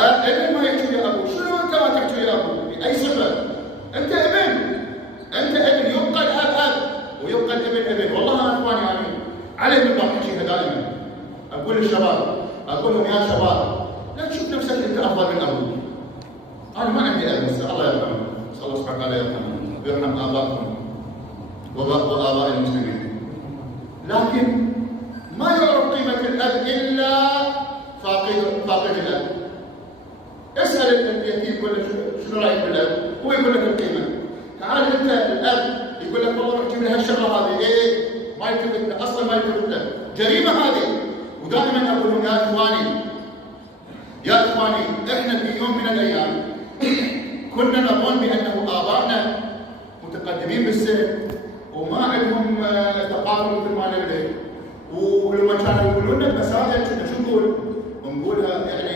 ابن ما يحكي يا ابو، شنو انت ما تحكي يا ابو؟ باي صفه؟ انت ابن، انت ابن، يبقى الاب اب ويبقى الابن ابن. والله انا اخواني يعني علي من احكيها دائما، اقول للشباب، اقول لهم يا شباب لا تشوف نفسك انت افضل من ابوك. انا ما عندي اب بس الله يرحمه، نسال الله سبحانه وتعالى يرحمه ويرحم ابائكم واباء المسلمين. لكن ما يعرف قيمه الاب الا فاقد الاب. اسال اليتيم يقول لك شنو رايك بالاب؟ هو يقول لك القيمه. تعال انت الاب يقول لك والله روح جيب لي هالشغله هذه، ايه ما يلتفت اصلا، ما يلتفت له، جريمه هذه. ودائما اقول لهم يا اخواني احنا في يوم من الايام كنا نظن بانه ابائنا متقدمين بالسن وما عندهم تقارب مثل ما نبدا، ولما كانوا يقولون لنا المسائل كنا شو نقول؟ نقولها يعني